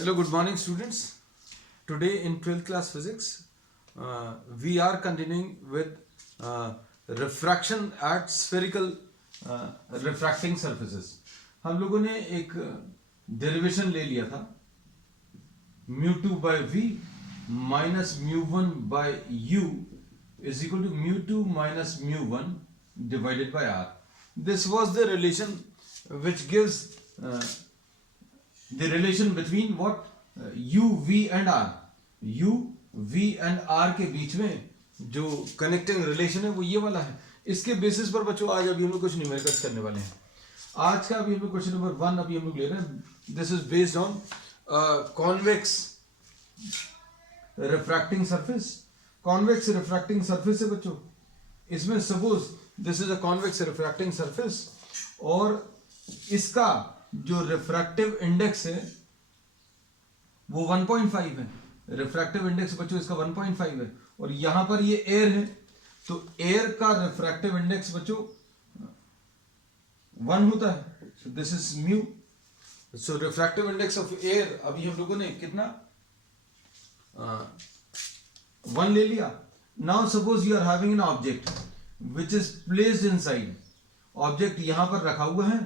Hello, good morning, students. Today in 12th class physics, we are continuing with refraction at spherical refracting surfaces. हम लोगों ने एक derivation ले लिया था mu2 by v minus mu1 by u is equal to mu2 minus mu1 divided by r. This was the relation which gives the relation between what u, v and r. u, v and r के बीच में जो connecting relation है वो ये वाला है. इसके basis पर बच्चों आज अभी हम लोग कुछ न्यूमेरिकल्स करने वाले हैं. आज का अभी हम लोग क्वेश्चन नंबर 1 अभी हम लोग ले रहे हैं. This is based on convex refracting surface. Convex refracting surface है बच्चों. इसमें suppose this is a convex refracting surface और इसका जो रिफ्रैक्टिव इंडेक्स है वो 1.5 है. रिफ्रैक्टिव इंडेक्स बच्चों इसका 1.5 है और यहां पर ये एयर है तो एयर का रिफ्रैक्टिव इंडेक्स बच्चों 1 होता है. So this is mu. So refractive index of air अभी हम लोगों ने कितना 1 ले लिया. Now suppose you are having an object which is placed inside. Object यहां पर रखा हुआ है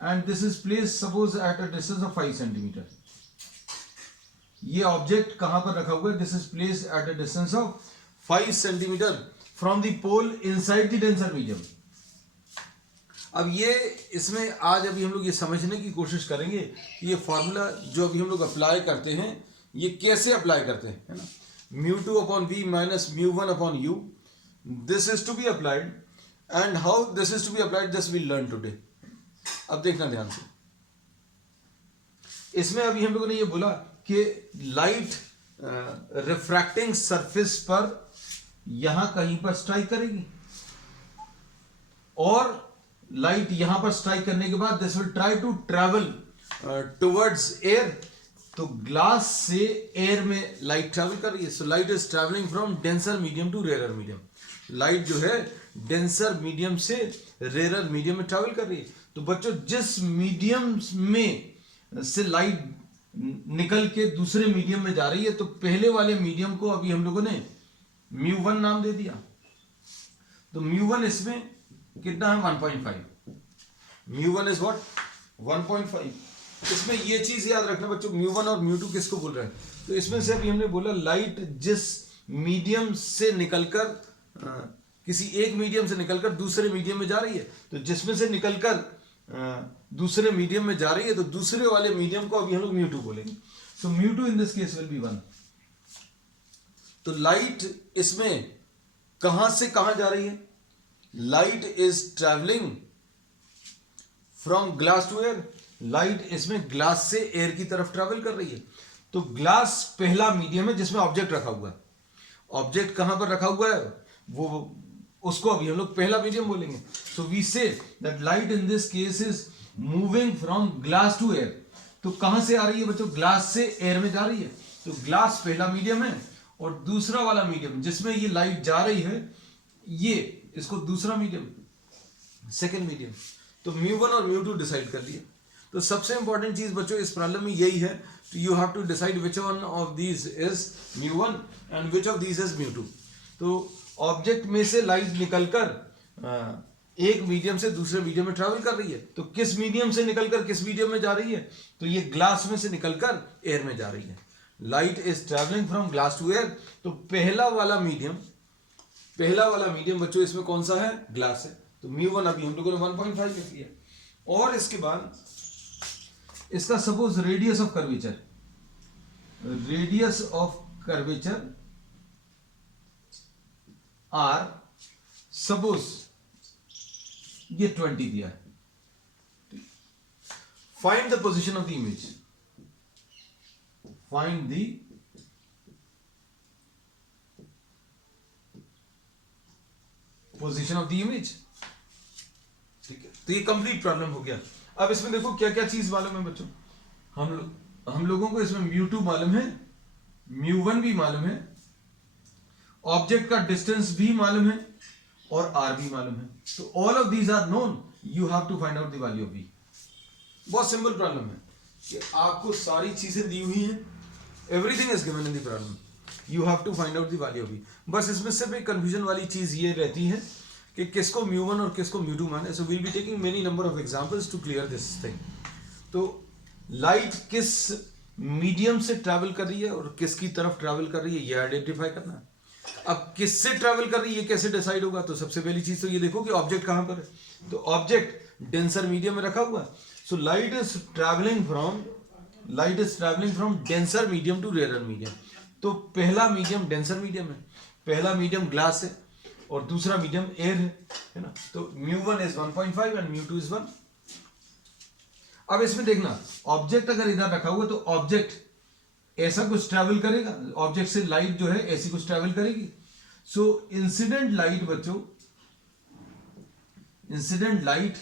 and this is placed suppose at a distance of 5 centimeter. ये ऑब्जेक्ट कहां पर रखा हुआ है? This is placed at a distance of 5 centimeter from the pole inside the denser medium. अब ये इसमें आज अभी हम लोग ये समझने की कोशिश करेंगे कि ये फॉर्मूला जो अभी हम लोग अप्लाई करते हैं ये कैसे अप्लाई करते हैं, है ना. mu2 upon v minus mu1 upon u, this is to be applied and how this is to be applied this we'll learn today. अब देखना ध्यान से. इसमें अभी हम लोगों ने ये बोला कि लाइट रिफ्रैक्टिंग सरफेस पर यहां कहीं पर स्ट्राइक करेगी और लाइट यहां पर स्ट्राइक करने के बाद this will try to travel towards air. तो ग्लास से एयर में लाइट ट्रैवल कर रही है. So light is travelling from denser medium to rarer medium. Light जो है डेंसर मीडियम से रेयर मीडियम में ट्रैवल कर रही है. तो बच्चों जिस मीडियम में से लाइट निकल के दूसरे मीडियम में जा रही है तो पहले वाले मीडियम को अभी हम लोगों ने mu1 नाम दे दिया. तो mu1 इसमें कितना है 1.5. mu1 is what 1.5. इसमें ये चीज याद रखना बच्चों mu1 और mu2 किसको बोल रहे हैं. तो इसमें से अभी हमने बोला लाइट जिस मीडियम से निकलकर किसी एक मीडियम से निकलकर दूसरे मीडियम में जा रही है तो जिसमें से निकलकर दूसरे मीडियम में जा रही है तो दूसरे वाले मीडियम को अभी हम लोग mu2 बोलेंगे. सो mu2 in this case will be 1. तो लाइट इसमें कहां से कहां जा रही है? Light is travelling from glass to air. Light इसमें ग्लास से एयर की तरफ ट्रैवल कर रही है. तो ग्लास पहला मीडियम है जिसमें ऑब्जेक्ट रखा हुआ है. ऑब्जेक्ट कहां पर रखा हुआ है वो उसको अभी हम लोग पहला मीडियम बोलेंगे. So we say that light in this case is moving from glass to air. तो कहां से आ रही है बच्चों? ग्लास से एयर में जा रही है. तो ग्लास पहला मीडियम है और दूसरा वाला मीडियम जिसमें ये लाइट जा रही है ये इसको दूसरा मीडियम सेकेंड मीडियम. तो mu1 और mu2 डिसाइड कर लिया. तो सबसे इंपॉर्टेंट चीज बच्चों इस प्रॉब्लम में यही है. तो you have to decide which one of these is mu1 and which of these is mu2. तो ऑब्जेक्ट में से लाइट निकलकर एक मीडियम से दूसरे मीडियम में ट्रैवल कर रही है. तो किस मीडियम से निकलकर किस मीडियम में जा रही है? तो ये ग्लास में से निकलकर एयर में जा रही है. Light is travelling from glass to air. तो पहला वाला मीडियम बच्चों इसमें कौन सा है? ग्लास है. तो mu1 अभी हम लोगों ने 1.5 लिख लिया. और इसके बाद इसका suppose radius of curvature R suppose ये 20 दिया है. Find the position of the image. Find the position of the image. ठीक है. तो ये कंप्लीट प्रॉब्लम हो गया. अब इसमें देखो क्या क्या चीज मालूम है बच्चों. हम लोगों को इसमें mu2 मालूम है, mu1 भी मालूम है, ऑब्जेक्ट का डिस्टेंस भी मालूम है और r भी मालूम है. तो all of these are known. You have to find out the value of v. बहुत सिंपल प्रॉब्लम है. कि आपको सारी चीजें दी हुई हैं, everything is given in the problem, you have to find out the value of v। बस इसमें सिर्फ एक कंफ्यूजन वाली चीज ये रहती है कि किसको μ1 और किसको μ2 माने। So we'll be taking many number of examples to clear this thing. तो लाइट किस मीडियम से ट्रैवल कर रही है और किसकी तरफ ट्रैवल कर रही है, ये आइडेंटिफाई करना है। अब किससे ट्रैवल कर रही है कैसे डिसाइड होगा, तो सबसे पहली चीज तो ये देखो कि ऑब्जेक्ट कहां पर है। तो ऑब्जेक्ट डेंसर मीडियम में रखा हुआ है। So light is travelling from denser medium to rarer medium. तो पहला मीडियम डेंसर मीडियम है, पहला मीडियम ग्लास है और दूसरा मीडियम एयर है ना। तो μ1 इज 1.5 एंड μ2 इज 1। अब इसमें देखना, ऑब्जेक्ट अगर इधर रखा हुआ तो ऑब्जेक्ट ऐसा कुछ ट्रैवल करेगा, ऑब्जेक्ट से लाइट जो है ऐसी कुछ ट्रैवल करेगी। सो इंसिडेंट लाइट बच्चों, incident light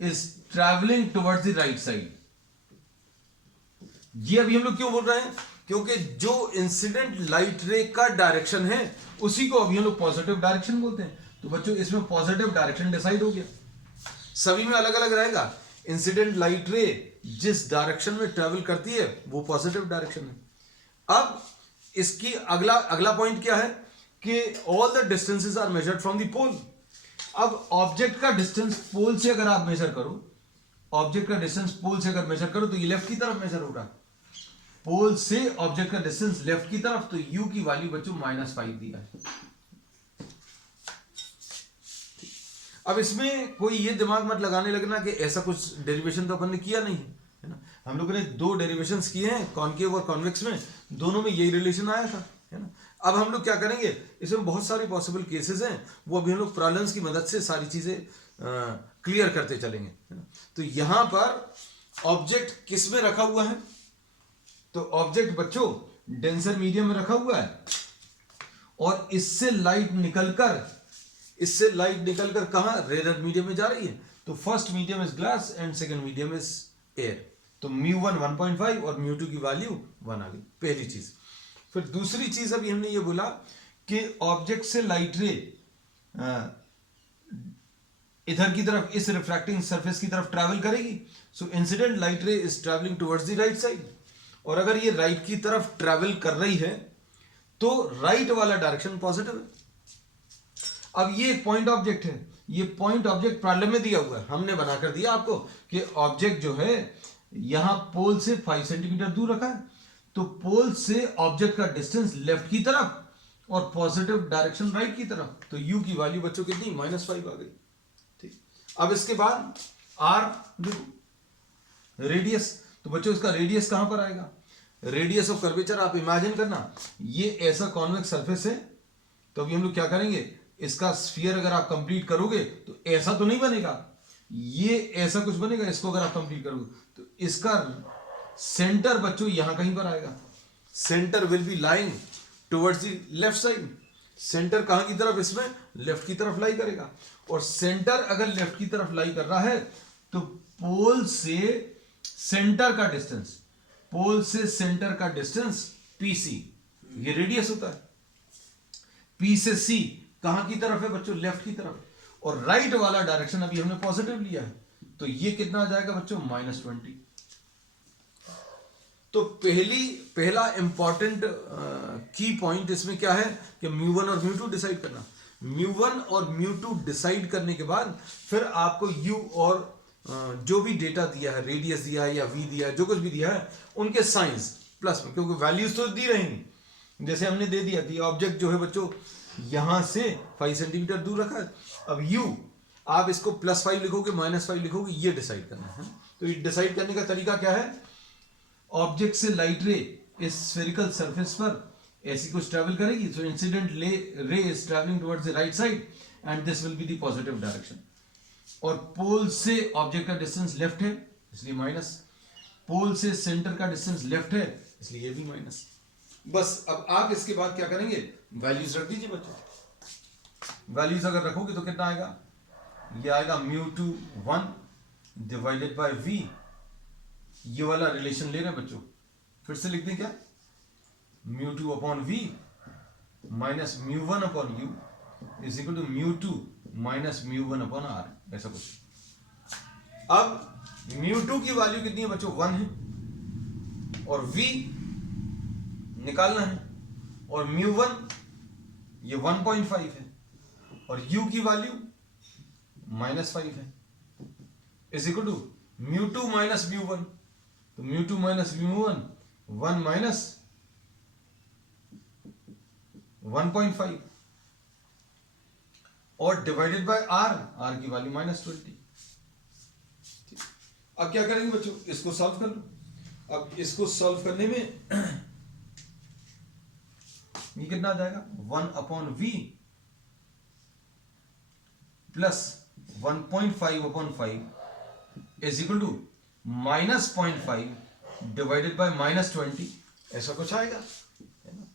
is travelling towards the right side. ये अभी हम लोग क्यों बोल रहे हैं, क्योंकि जो इंसिडेंट लाइट रे का डायरेक्शन है उसी को अभी हम लोग पॉजिटिव डायरेक्शन बोलते हैं। तो बच्चों इसमें पॉजिटिव डायरेक्शन डिसाइड हो गया, सभी में अलग अलग रहेगा। इंसिडेंट लाइट रे जिस डायरेक्शन में ट्रेवल करती है वो पॉजिटिव डायरेक्शन है। अब इसकी अगला पॉइंट क्या है कि all the distances are measured from the pole. अब ऑब्जेक्ट का डिस्टेंस पोल से अगर आप मेजर करो, ऑब्जेक्ट का डिस्टेंस पोल से अगर मेजर करो तो ये लेफ्ट की तरफ मेजर होगा। पोल से ऑब्जेक्ट का डिस्टेंस लेफ्ट की तरफ, तो u की वैल्यू बच्चों -5 दिया है। अब इसमें कोई ये दिमाग मत लगाने लगना कि ऐसा कुछ डेरिवेशन तो अपन ने किया नहीं है ना। हम लोगों ने 2 डेरिवेशंस किए हैं, कॉनकेव और कॉन्वेक्स में, दोनों में यही रिलेशन आया था, है ना। अब हम लोग क्या करेंगे, इसमें बहुत सारे पॉसिबल केसेस हैं, वो अभी हम लोग प्रॉब्लम्स की मदद से सारी चीजें क्लियर करते चलेंगे, है ना। तो यहां पर ऑब्जेक्ट किस में रखा हुआ है, तो ऑब्जेक्ट बच्चों डेंसर मीडियम में रखा हुआ है और इससे लाइट निकलकर कहां, रेयर मीडियम में जा रही है। तो first medium is glass and second medium is air. तो μ1 1.5 और μ2 की वैल्यू 1 आ गई, पहली चीज। फिर दूसरी चीज अभी हमने ये बोला कि ऑब्जेक्ट से लाइट रे इधर की तरफ, इस रिफ्रैक्टिंग सरफेस की तरफ ट्रैवल करेगी। So incident light ray is travelling towards the right side, और अगर ये राइट की तरफ ट्रैवल कर रही है तो राइट वाला डायरेक्शन पॉजिटिव है। अब ये एक पॉइंट ऑब्जेक्ट है, ये पॉइंट ऑब्जेक्ट प्रॉब्लम में दिया हुआ है, हमने बनाकर दिया आपको कि ऑब्जेक्ट जो है यहां पोल से 5 सेंटीमीटर दूर रखा है। तो पोल से ऑब्जेक्ट का डिस्टेंस लेफ्ट की तरफ और पॉजिटिव डायरेक्शन राइट की तरफ। तो u की वैल्यू बच्चों कितनी, -5 आ गई। ठीक, अब इसके बाद r रेडियस। तो बच्चों इसका रेडियस कहां पर आएगा, रेडियस ऑफ कर्वेचर आप इमेजिन करना, ये ऐसा कॉन्वेक्स सरफेस है। तो अभी हम लोग क्या करेंगे, इसका स्फीयर अगर आप कंप्लीट करोगे तो ऐसा तो नहीं बनेगा, ये ऐसा कुछ बनेगा। इसको अगर आप कंप्लीट करोगे तो इसका सेंटर बच्चों यहां कहीं पर आएगा। Centre will be lying towards the left side. Centre कहां की तरफ, इसमें लेफ्ट की तरफ लाई करेगा। और सेंटर अगर लेफ्ट की तरफ लाई कर रहा है तो पोल से सेंटर का डिस्टेंस, पोल से सेंटर का डिस्टेंस PC, ये रेडियस होता है। P से C कहां की तरफ है बच्चों, लेफ्ट की तरफ, और राइट वाला डायरेक्शन अभी हमने पॉजिटिव लिया है। तो ये कितना आ जाएगा बच्चों, -20। तो पहला इंपॉर्टेंट की पॉइंट इसमें क्या है कि μ1 और μ2 डिसाइड करना। μ1 और μ2 डिसाइड करने के बाद फिर आपको u और जो भी डेटा दिया है, रेडियस दिया है या v दिया है, जो कुछ भी दिया है, उनके साइंस प्लस में, क्योंकि वैल्यूज तो दी रहेंगी। जैसे हमने दे दिया कि ऑब्जेक्ट जो है बच्चों यहां से 5 सेंटीमीटर दूर रखा है। अब u आप इसको +5 लिखोगे -5 लिखोगे, ये डिसाइड करना है। तो ये डिसाइड करने का तरीका क्या है, ऑब्जेक्ट से लाइट रे इस स्फेरिकल सरफेस पर ऐसी कुछ ट्रैवल करेगी। So incident ray is travelling towards the right side and this will be the positive direction. और पोल से ऑब्जेक्ट का डिस्टेंस लेफ्ट है इसलिए माइनस, पोल से सेंटर का डिस्टेंस लेफ्ट है इसलिए ये भी माइनस। बस अब आप इसके बाद क्या करेंगे, वैल्यूज रख दीजिए बच्चों। वैल्यूज अगर रखोगे तो कितना आएगा, ये आएगा μ2 1 डिवाइडेड बाय v। ये वाला रिलेशन ले रहे हैं बच्चों, फिर से लिख दें क्या, μ2 upon v minus μ1 upon u is equal to μ2 minus μ1 upon r, ऐसा कुछ। अब μ2 की वैल्यू कितनी है बच्चों, 1 है। और v निकालना है, और μ1 ये 1.5 है, और u की वैल्यू -5 है, इज इक्वल टू μ2 माइनस μ1, तो μ2 माइनस μ1 1 माइनस 1.5 और डिवाइडेड बाय r की वैल्यू -20। अब क्या करेंगे बच्चों, इसको सॉल्व कर लो। अब इसको सॉल्व करने में ये कितना आ जाएगा, 1/v plus 1.5/5 is equal to -0.5 divided by -20, ऐसा कुछ आएगा, है ना।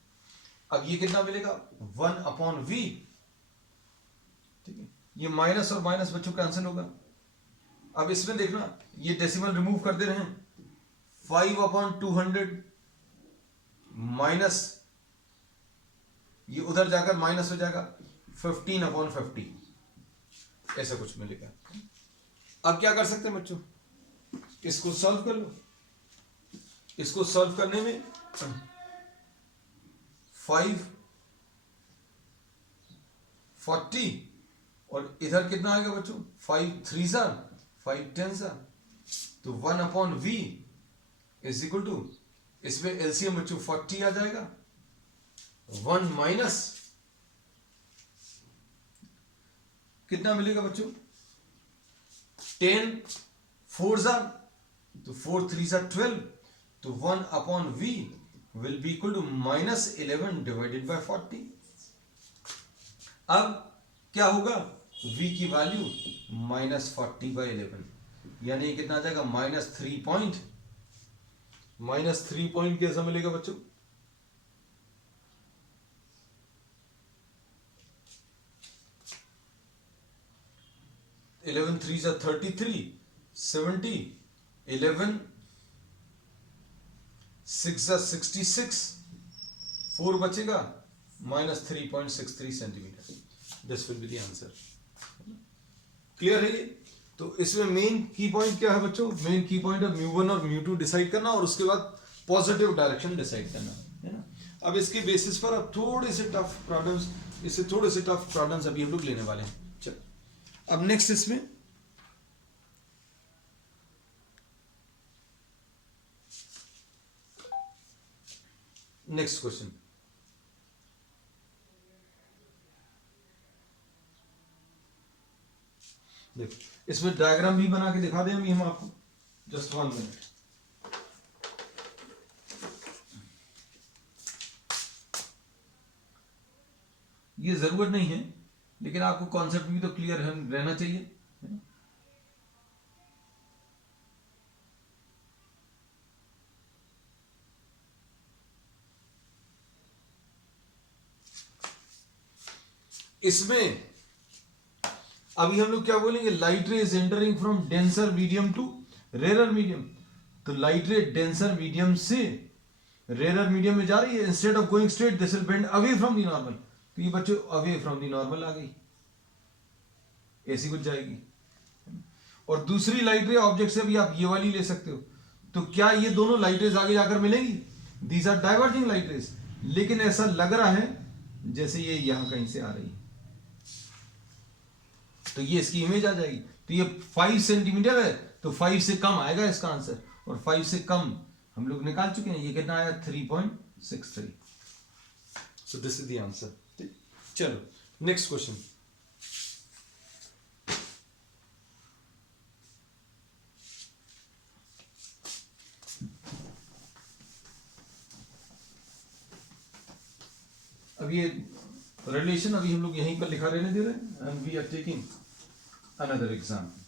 अब ये कितना मिलेगा, 1/v, ठीक है, ये माइनस और माइनस बच्चों कैंसिल होगा। अब इसमें देखना, ये डेसिमल रिमूव कर दे रहे हैं, 5/200 माइनस ये उधर जाकर माइनस हो जाएगा 15/50, ऐसा कुछ मिलेगा। अब क्या कर सकते हैं बच्चों, इसको सॉल्व कर लो। इसको सॉल्व करने में 5/40 और इधर कितना आएगा बच्चों, 5×3 5×10, तो 1/v इज इक्वल टू, इसमें एलसीएम बच्चों 40 आ जाएगा, 1 माइनस कितना मिलेगा बच्चों, 10×4 तो 4×3 12, तो 1/v will be equal to -11 divided by 40। अब क्या होगा, v की वैल्यू -40/11, यानी कितना आ जाएगा, -3 पॉइंट कैसा मिलेगा बच्चों, 11 3 33 70, 11 6 66, 4 बचेगा, -3.63 centimetre. This will be the answer. Clear है ये? तो इसमें मेन की पॉइंट क्या है बच्चों, मेन की पॉइंट है μ1 और μ2 डिसाइड करना, और उसके बाद पॉजिटिव डायरेक्शन डिसाइड करना, है ना। अब इसके बेसिस पर अब थोड़े से टफ प्रॉब्लम्स अभी हम लोग लेने वाले हैं। चलो अब नेक्स्ट इसमें नेक्स्ट क्वेश्चन, देखो इसमें डायग्राम भी बना के दिखा दें अभी हम आपको, जस्ट 1 मिनट। ये जरूरत नहीं है, लेकिन आपको कॉन्सेप्ट भी तो क्लियर रहना चाहिए, है ना? इसमें अभी हम लोग क्या बोलेंगे, light ray is entering from denser medium to rarer medium, तो लाइट रे डेंसर मीडियम से रेरर मीडियम में जा रही है, instead of going straight this will bend away from the normal, तो ये बच्चों अवे फ्रॉम द नॉर्मल आ गई, ऐसी कुछ जाएगी। और दूसरी लाइट रे ऑब्जेक्ट से भी आप ये वाली ले सकते हो, तो क्या ये दोनों लाइट रेज आगे जाकर मिलेंगी, these are diverging light rays, लेकिन ऐसा लग रहा है जैसे ये यहां कहीं से आ रही है, तो ये इसकी इमेज आ जाएगी। तो ये 5 सेंटीमीटर है, तो 5 से कम आएगा इसका आंसर, और 5 से कम हम लोग निकाल चुके हैं, ये कितना आया 3.63, सो दिस इज द आंसर। चलो नेक्स्ट क्वेश्चन, अब ये रिलेशन अभी हम लोग यहीं पर लिखा रहने दे रहे हैं, and we are taking another example.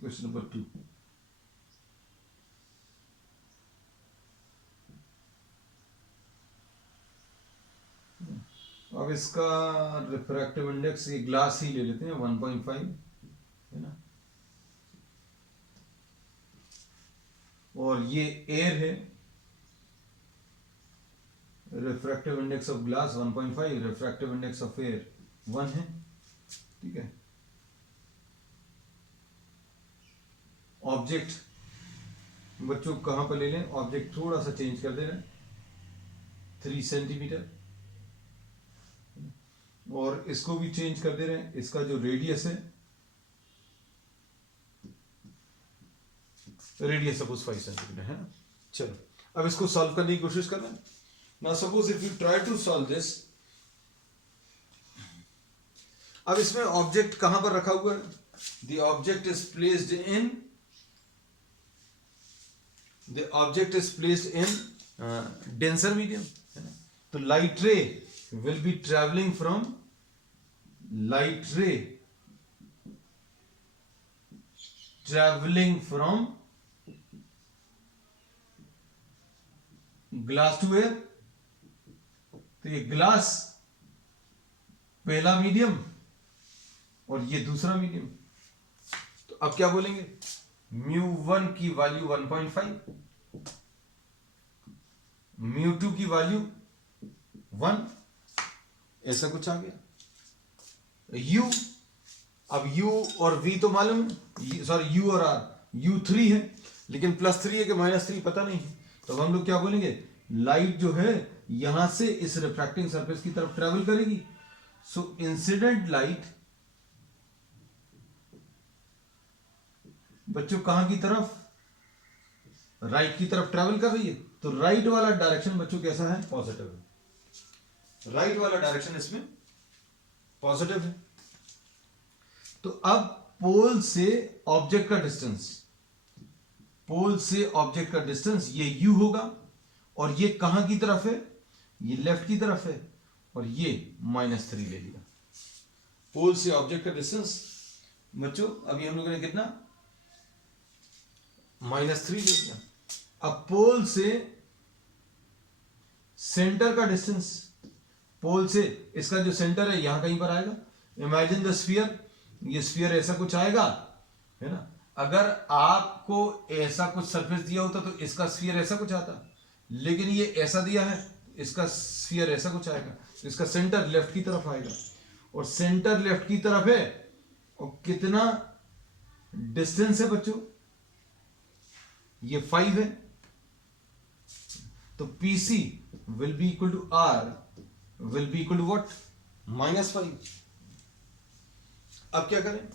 Question number 2, अब इसका रिफ्रैक्टिव इंडेक्स ये ग्लास ही ले लेते हैं 1.5, है ना। और ये एयर है, refractive index of glass 1.5, refractive index of air 1 है, ठीक है। ऑब्जेक्ट बच्चों कहां पर ले लें, ऑब्जेक्ट थोड़ा सा चेंज कर दे रहे हैं, 3 सेंटीमीटर, और इसको भी चेंज कर दे रहे हैं, इसका जो रेडियस है, रेडियस सपोज 5 सेंटीमीटर है ना। चलो अब इसको सॉल्व करने की कोशिश करना। Now suppose if you try to solve this, अब इसमें ऑब्जेक्ट कहां पर रखा हुआ है, the object is placed in, the object is placed in denser medium, है ना। तो light ray will be travelling from, light ray traveling from glass to air, तो ये ग्लास पहला मीडियम और ये दूसरा मीडियम। तो अब क्या बोलेंगे, μ1 की वैल्यू 1.5, μ2 की वैल्यू 1, ऐसा कुछ आ गया। U, अब U और V तो मालूम है, सॉरी U और R, U3 है लेकिन +3 है कि -3 पता नहीं। तो हम लोग क्या बोलेंगे, लाइट जो है यहां से इस रिफ्रैक्टिंग सरफेस की तरफ ट्रेवल करेगी, सो इंसिडेंट लाइट बच्चों कहां की तरफ, राइट की तरफ ट्रेवल कर रही है। तो राइट वाला डायरेक्शन बच्चों कैसा है, पॉजिटिव है, राइट वाला डायरेक्शन इसमें पॉजिटिव है। तो अब पोल से ऑब्जेक्ट का डिस्टेंस, पोल से ऑब्जेक्ट का डिस्टेंस ये u होगा, और ये कहां की तरफ है, ये लेफ्ट की तरफ है, और ये -3 ले लिया। पोल से ऑब्जेक्ट का डिस्टेंस बच्चों अभी हम लोगों ने कितना, -3 ले लिया। अब पोल से सेंटर का डिस्टेंस, पोल से इसका जो सेंटर है यहां कहीं पर आएगा। इमेजिन द स्फीयर, ये स्फीयर ऐसा कुछ आएगा, है ना। अगर आपको ऐसा कुछ सरफेस दिया होता तो इसका स्फीयर ऐसा कुछ आता, लेकिन ये ऐसा दिया है, इसका स्फीयर ऐसा कुछ आएगा। तो इसका सेंटर लेफ्ट की तरफ आएगा, और सेंटर लेफ्ट की तरफ है, और कितना डिस्टेंस है बच्चों, ये 5 है। तो PC will be equal to R will be equal to what, -5। अब क्या करें,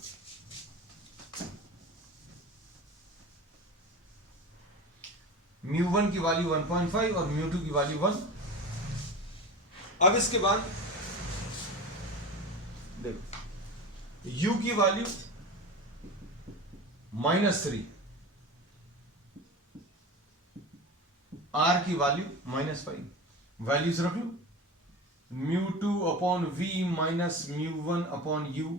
μ1 की वैल्यू 1.5 और μ2 की वैल्यू 1। अब इसके बाद देखो, U की वैल्यू -3, R की वैल्यू -5, वैल्यूज रख लो, μ2 upon V minus μ1 upon U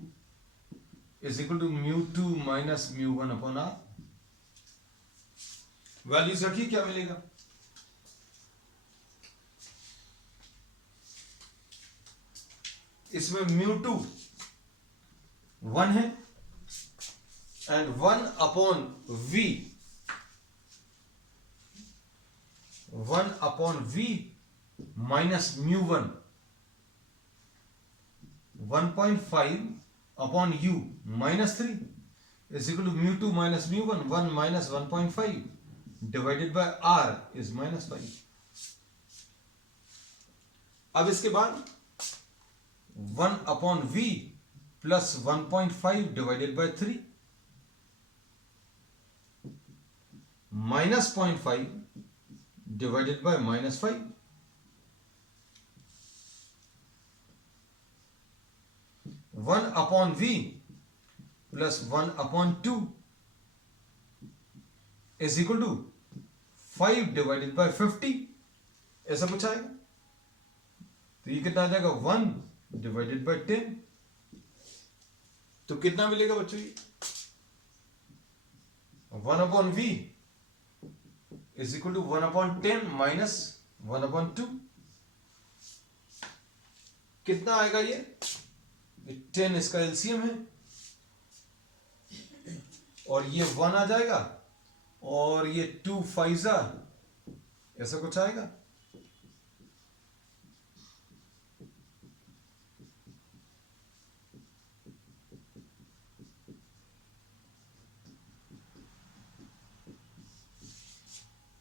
is equal to μ2 minus μ1 upon R। Values रखिए, क्या मिलेगा, इसमें μ2 1 है, and 1 upon V, 1 upon V minus μ1, 1.5 upon U -3 is equal to μ2 minus μ1, 1 minus 1.5 divided by R is -5। अब इसके बाद 1 upon V plus 1.5 divided by 3 minus 0.5 divided by -5, 1 upon V plus 1 upon 2 is equal to 5 divided by 50, ऐसा कुछ आएगा। तो ये कितना आ जाएगा, 1 डिवाइडेड बाय 10। तो कितना मिलेगा बच्चों, ये 1 upon V is equal to 1 upon 10 minus 1 upon 2। कितना आएगा ये 10 इसका एलसीएम है, और ये 1 आ जाएगा, और ये 2 फाइजा, ऐसा कुछ आएगा।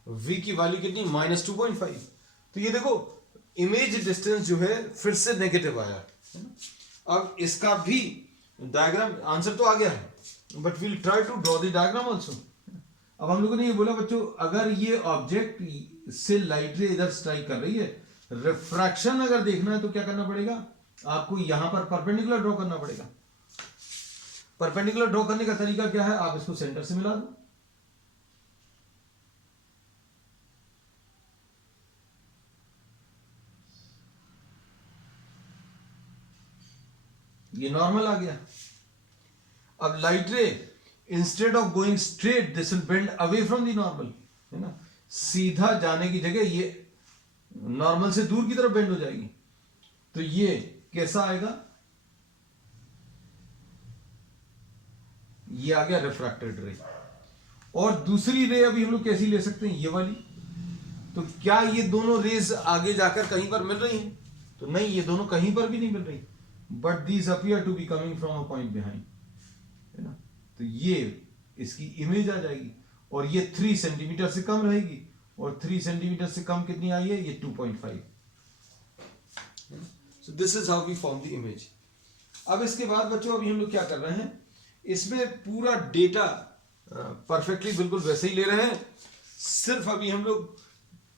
v की वैल्यू कितनी, -2.5। तो ये देखो इमेज डिस्टेंस जो है फिर से नेगेटिव आया है ना। अब इसका भी डायग्राम, आंसर तो आ गया है, but we'll try to draw the diagram also. अब हम लोगों ने ये बोला बच्चों, अगर ये ऑब्जेक्ट से लाइट रे इधर स्ट्राइक कर रही है, रिफ्रैक्शन अगर देखना है तो क्या करना पड़ेगा, आपको यहां पर परपेंडिकुलर ड्रॉ करना पड़ेगा। परपेंडिकुलर ड्रॉ करने का तरीका क्या है, आप इसको सेंटर से मिला दो, ये नॉर्मल आ गया। अब लाइट रे instead of going straight this will bend away from the normal, है ना, सीधा जाने की जगह ये नॉर्मल से दूर की तरफ बेंड हो जाएगी। तो ये कैसा आएगा, ये आ गया रिफ्रैक्टेड रे। और दूसरी रे अभी हम लोग कैसी ले सकते हैं, ये वाली। तो क्या ये दोनों रेज आगे जाकर कहीं पर मिल रही हैं, तो नहीं, ये दोनों कहीं पर भी नहीं मिल रही, but these appear to be coming from a point behind, है ना। तो ये इसकी इमेज आ जाएगी, और ये 3 सेंटीमीटर से कम रहेगी, और 3 सेंटीमीटर से कम कितनी आई है, ये 2.5। So this is how we form the image. अब इसके बाद बच्चों अभी हम लोग क्या कर रहे हैं, इसमें पूरा डेटा परफेक्टली बिल्कुल वैसे ही ले रहे हैं, सिर्फ अभी हम लोग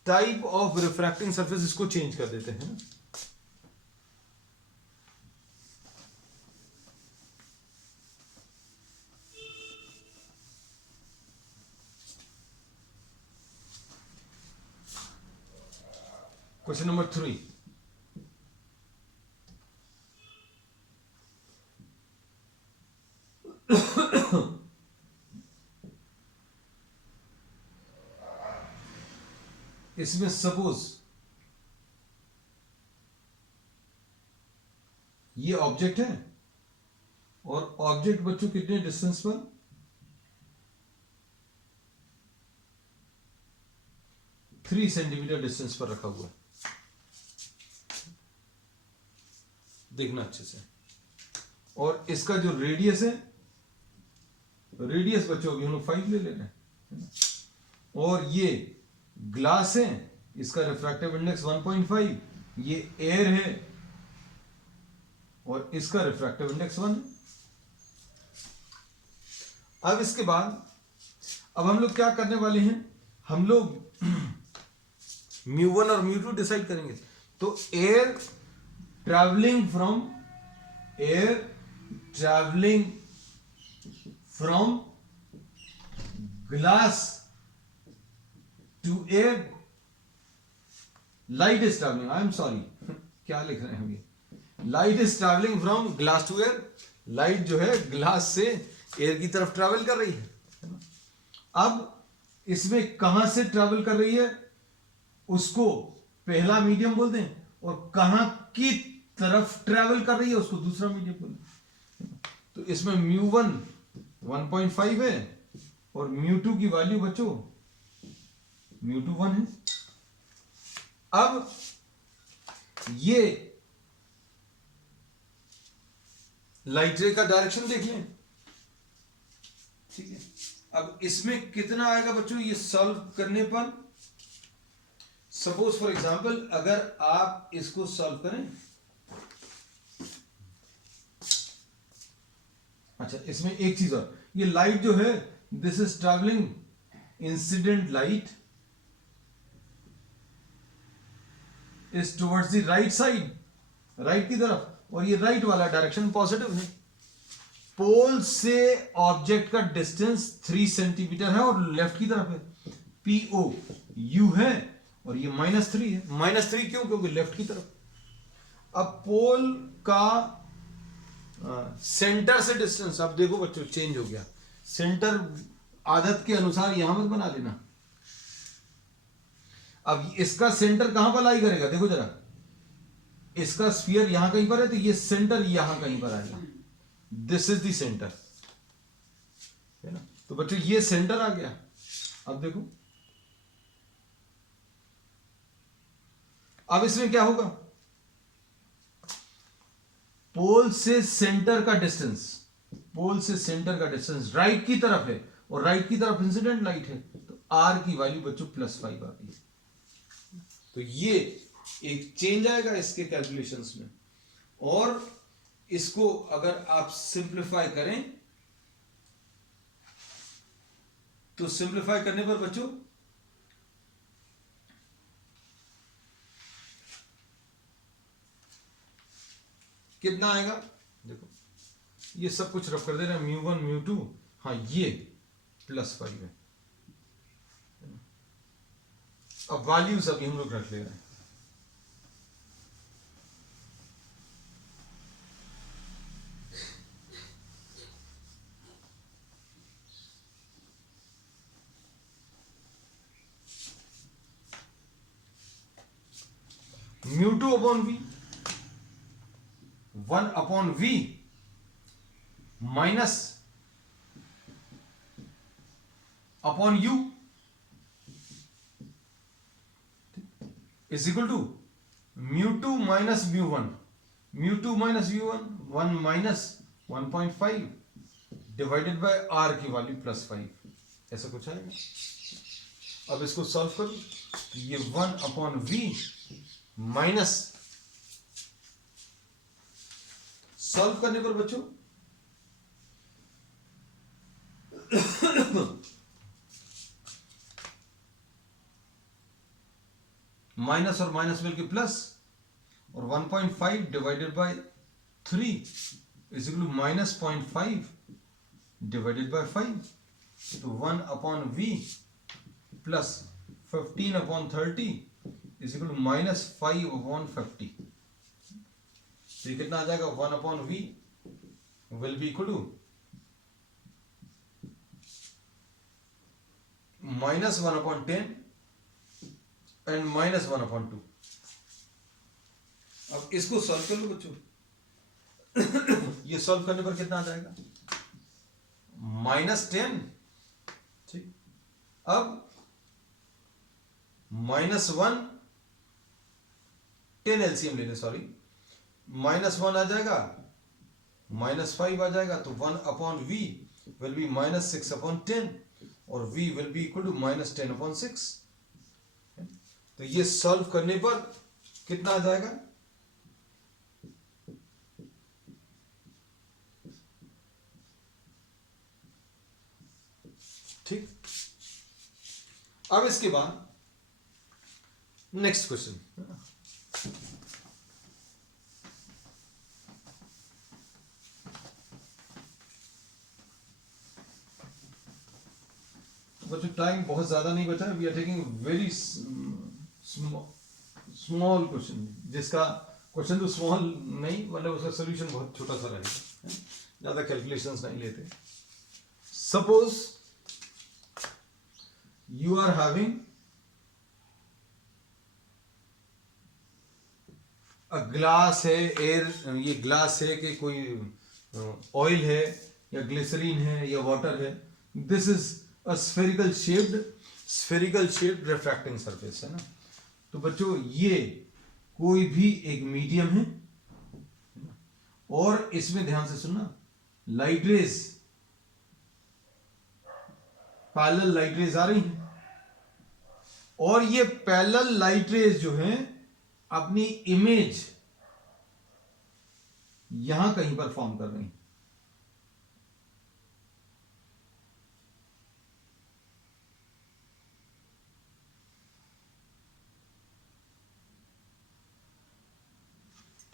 टाइप ऑफ रिफ्रैक्टिंग सरफेस इसको चेंज कर देते हैं ना। क्वेश्चन नंबर 3, इसमें सपोज ये ऑब्जेक्ट है, और ऑब्जेक्ट बच्चों कितने डिस्टेंस पर, 3 सेंटीमीटर डिस्टेंस पर रखा हुआ है, देखना अच्छे से। और इसका जो रेडियस है, रेडियस बच्चों अभी हम लोग 5 ले रहे हैं, और ये ग्लास है, इसका रिफ्रैक्टिव इंडेक्स 1.5, ये एयर है, और इसका रिफ्रैक्टिव इंडेक्स 1 है। अब इसके बाद अब हम लोग क्या करने वाले हैं, हम लोग μ1 और μ2 डिसाइड करेंगे। तो air travelling from glass to air, light is travelling, I am sorry क्या लिख रहे हैं हम, ये light is travelling from glass to air, light जो है ग्लास से एयर की तरफ ट्रैवल कर रही है ना। अब इसमें कहां से ट्रैवल कर रही है उसको पहला मीडियम बोल दें, और कहां की तरफ ट्रैवल कर रही है उसको दूसरा मीडियम बोल दें। तो इसमें μ1 1.5 है, और μ2 की वैल्यू बच्चों μ2 1 है। अब ये लाइट रे का डायरेक्शन देख लें, ठीक है। अब इसमें कितना आएगा बच्चों, ये सॉल्व करने पर, सपोज फॉर एग्जांपल अगर आप इसको सॉल्व करें, अच्छा इसमें एक चीज और, ये लाइट जो है this is travelling incident light is towards the right side, right की तरफ, और ये राइट वाला डायरेक्शन पॉजिटिव है। पोल से ऑब्जेक्ट का डिस्टेंस 3 सेंटीमीटर है और लेफ्ट की तरफ है, PO U है, और ये -3 है। -3 क्यों, क्योंकि लेफ्ट की तरफ। अब पोल का सेंटर से डिस्टेंस, अब देखो बच्चों चेंज हो गया, सेंटर आदत के अनुसार यहां मत बना लेना। अब इसका सेंटर कहां पर लाई करेगा, देखो जरा, इसका स्फीयर यहां कहीं पर है, तो ये सेंटर यहां कहीं पर आएगा, दिस इज द सेंटर, है ना। तो बच्चों ये सेंटर आ गया, अब देखो, अब इसमें क्या होगा, पोल से सेंटर का डिस्टेंस, पोल से सेंटर का डिस्टेंस राइट की तरफ है और राइट की तरफ इंसिडेंट लाइट है, तो आर की वैल्यू बच्चों +5 आ रही है। तो ये एक चेंज आएगा इसके कैलकुलेशंस में। और इसको अगर आप सिंप्लीफाई करें तो सिंप्लीफाई करने पर बच्चों कितना आएगा, देखो ये सब कुछ रफ कर दे रहे हैं, μ1 μ2, हाँ ये +5 है। अब वैल्यूज अभी हम लोग रख ले रहे हैं। μ2 upon v, 1 upon v minus upon u is equal to μ2 minus μ1, μ2 minus μ1, 1 minus 1.5 divided by r की वैल्यू +5, ऐसा कुछ आएगा। अब इसको सॉल्व करो, तो ये 1 अपॉन v माइनस, सॉल्व करने पर बच्चों माइनस और माइनस मिलके प्लस, और 1.5 divided by 3 is equal to -0.5 divided by 5, तो 1 upon v plus 15 upon 30 is equal to -5 upon 50। तो ये कितना आ जाएगा, 1 upon v will be equal to -1 upon 10 and -1 upon 2। अब इसको सॉल्व कर लो बच्चों। ये सॉल्व करने पर कितना आ जाएगा, -10, ठीक। अब -1, 10 एलसीएम लेने, सॉरी, -1 आ जाएगा, -5 आ जाएगा, तो 1 upon v will be -6 upon 10 और v will be equal to -10 upon 6। तो ये सॉल्व करने पर कितना आ जाएगा, ठीक। अब इसके बाद नेक्स्ट क्वेश्चन, बच्चों टाइम बहुत ज्यादा नहीं बचा, we are taking very small question, जिसका क्वेश्चन तो स्मॉल नहीं, मतलब उसका सोल्यूशन बहुत छोटा सा रहेगा, ज्यादा कैलकुलेशंस नहीं लेते। Suppose you are having a glass है, एयर, ये ग्लास है कि कोई ऑयल है या ग्लिसरीन है या वाटर है, this is a spherical shaped refracting surface है ना। तो बच्चों ये कोई भी एक मीडियम है और इसमें ध्यान से सुनना, light rays, parallel light rays आ रही हैं, और ये पैरेलल लाइट रेज जो है अपनी इमेज यहां कहीं पर फॉर्म कर रही हैं।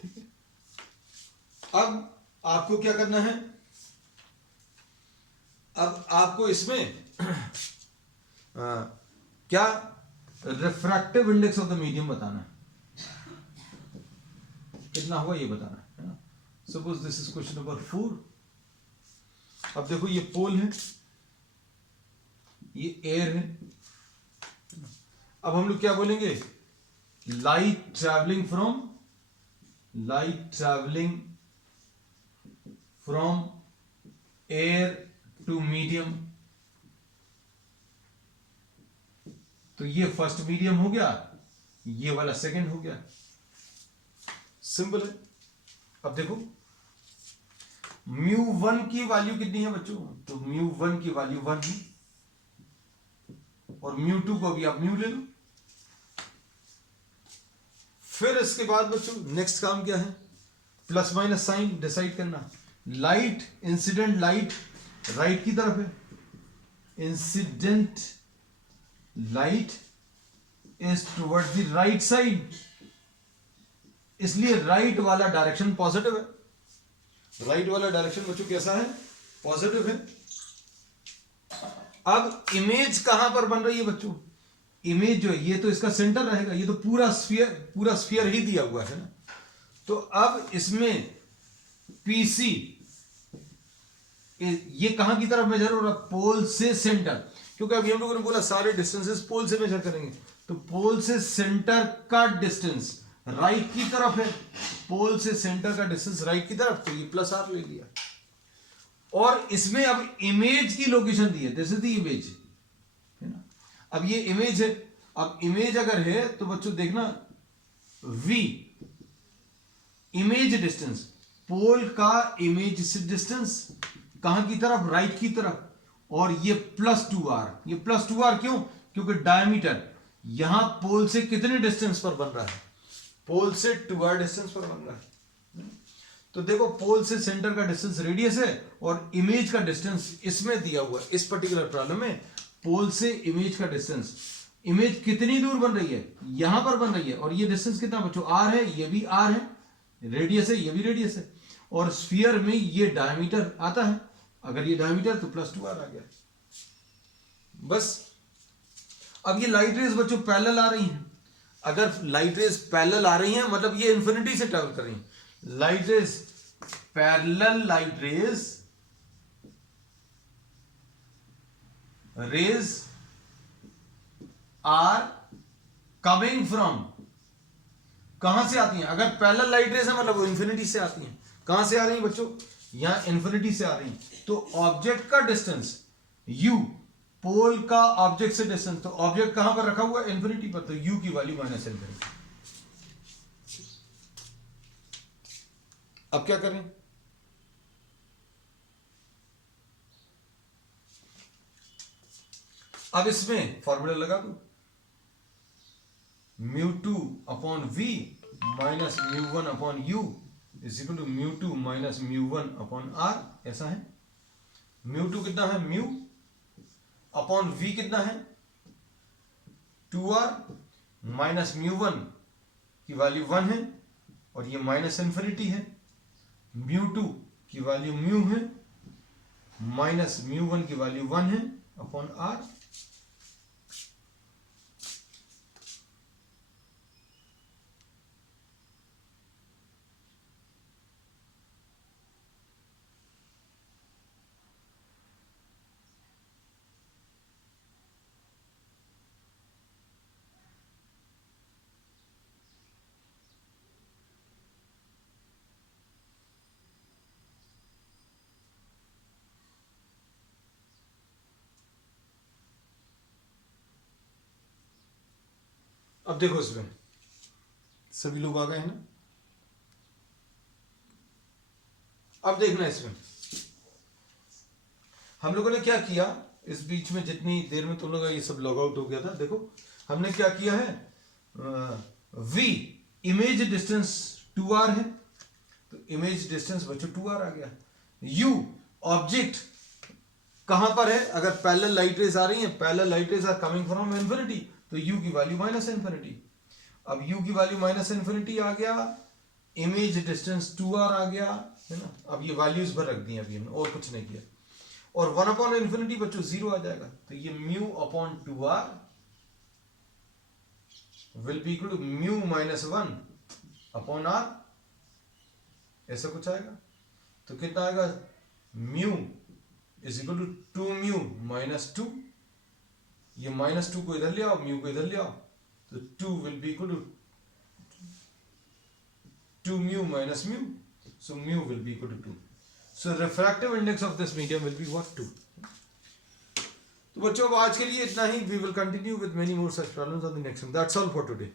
ठीक है, अब आपको क्या करना है, अब आपको इसमें क्या refractive index of the medium बताना है, कितना होगा ये बताना है ना। Suppose this is question number 4। अब देखो ये पोल है, ये एयर है, अब हम लोग क्या बोलेंगे, light travelling from air to medium तो ये फर्स्ट मीडियम हो गया, ये वाला सेकंड हो गया। सिंपल है। अब देखो μ1 की वैल्यू कितनी है बच्चों, तो μ1 की वैल्यू 1 है, और μ2 को भी आप म्यू ले लो। फिर इसके बाद बच्चों नेक्स्ट काम क्या है, प्लस माइनस साइन डिसाइड करना। लाइट, इंसिडेंट लाइट राइट की तरफ है, incident light is towards the right side, इसलिए राइट वाला डायरेक्शन पॉजिटिव है। राइट वाला डायरेक्शन बच्चों कैसा है, पॉजिटिव है। अब इमेज कहां पर बन रही है बच्चों, इमेज जो है ये तो इसका सेंटर रहेगा, ये तो पूरा स्फीयर ही दिया हुआ है ना। तो अब इसमें पीसी ये कहां की तरफ मेजर हो रहा है, पोल से सेंटर, क्योंकि अभी हम लोगों ने बोला सारे डिस्टेंसेस पोल से मेजर करेंगे, तो पोल से सेंटर का डिस्टेंस राइट की तरफ है, पोल से सेंटर का डिस्टेंस राइट की तरफ, तो ये प्लस आर ले लिया। और इसमें अब इमेज की लोकेशन दी है, दिस इज द इमेज है ना। अब ये इमेज है, अब इमेज अगर है तो बच्चों देखना v इमेज डिस्टेंस, पोल का इमेज से डिस्टेंस कहां की तरफ, राइट की तरफ, और ये +2r, ये +2r क्यों, क्योंकि डायमीटर यहां पोल से कितने डिस्टेंस पर बन रहा है, पोल से 2r डिस्टेंस पर बन रहा है। तो देखो पोल से सेंटर का डिस्टेंस रेडियस है, और इमेज का डिस्टेंस इसमें दिया हुआ है, इस पर्टिकुलर प्रॉब्लम में पोल से इमेज का डिस्टेंस, इमेज कितनी दूर बन रही है, यहां पर बन रही है, और ये डिस्टेंस कितना बच्चों r है, ये भी r है, रेडियस है, ये भी रेडियस है, और स्फीयर में ये डायमीटर आता है, अगर ये डायमीटर तो +2r आ गया बस। अब ये लाइट रेज बच्चों पैरेलल आ रही हैं, अगर लाइट रेज पैरेलल आ रही हैं मतलब ये इंफिनिटी से ट्रैवल कर रही हैं। Light rays parallel, light rays are coming from, कहां से आती हैं, अगर पैरेलल लाइट रेज है मतलब वो इंफिनिटी से आती हैं। कहां से आ रही हैं बच्चों, यहां इंफिनिटी से आ रही हैं। तो ऑब्जेक्ट का डिस्टेंस u, पोल का ऑब्जेक्ट से डिस्टेंस, तो ऑब्जेक्ट कहां पर रखा हुआ है, इंफिनिटी पर, तो u की वैल्यू -इंफिनिटी। अब क्या करें, अब इसमें फॉर्मूला लगा दो, μ2/v minus μ1/u is equal to μ2 minus μ1/r, ऐसा है। μ2 कितना है, म्यू अपॉन v कितना है 2r, माइनस μ1 की वैल्यू 1 है, और ये -इंफिनिटी है, μ2 की वैल्यू म्यू है, माइनस μ1 की वैल्यू 1 है अपॉन r। अब देखो इसमें सभी लोग आ गए हैं ना। अब देखना इसमें हम लोगों ने क्या किया, इस बीच में जितनी देर में तुम लोग का ये सब लॉग आउट हो गया था, देखो हमने क्या किया है, v इमेज डिस्टेंस 2r है, तो इमेज डिस्टेंस बच्चों 2r आ गया। u ऑब्जेक्ट कहां पर है, अगर पैरेलल लाइट रेज आ रही है, parallel light rays are coming from infinity, तो u की वैल्यू -इंफिनिटी। अब u की वैल्यू -इंफिनिटी आ गया, इमेज डिस्टेंस 2r आ गया है ना। अब ये वैल्यूज भर रख दी अभी हमने, और कुछ नहीं किया, और 1/इंफिनिटी बच्चों 0 आ जाएगा, तो ये μ/2r will be equal to μ-1/r, ऐसा कुछ आएगा। तो कितना आएगा, μ इज इक्वल टू 2μ -2, ये -2 को इधर ले आओ, म्यू को इधर ले आओ, तो 2 will be equal to 2μ - μ, so μ will be equal to 2. So refractive index of this medium will be what, 2. तो बच्चों अब आज के लिए इतना ही. We will continue with many more such problems on the next one. That's all for today.